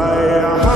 fire.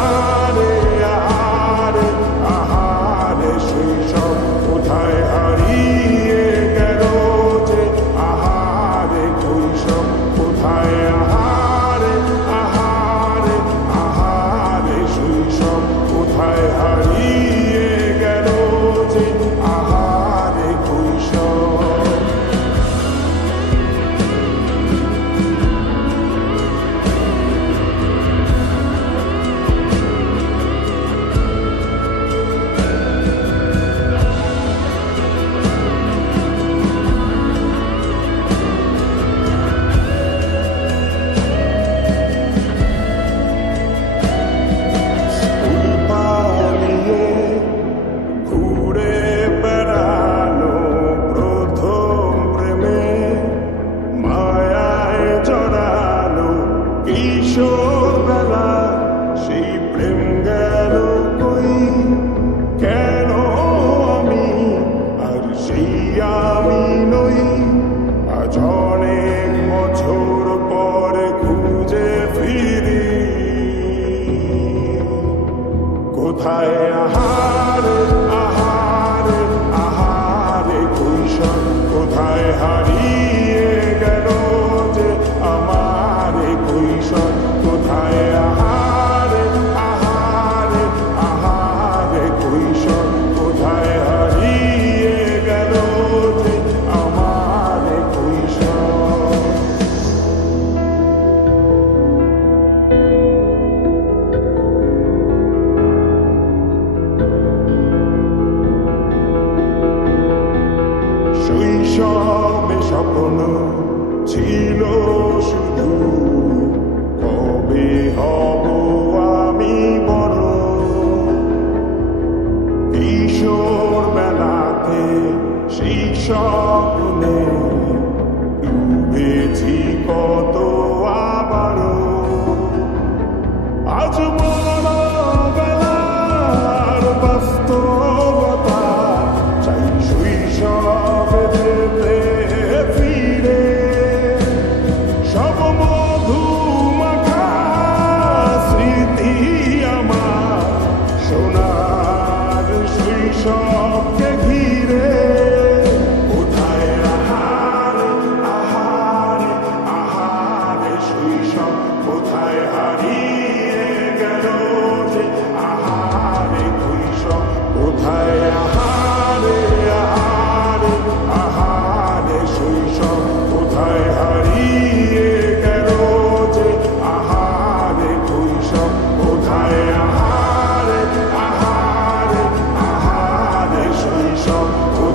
স্বপ্ন ছিল শুধু কবে হব?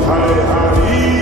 Hare Hare.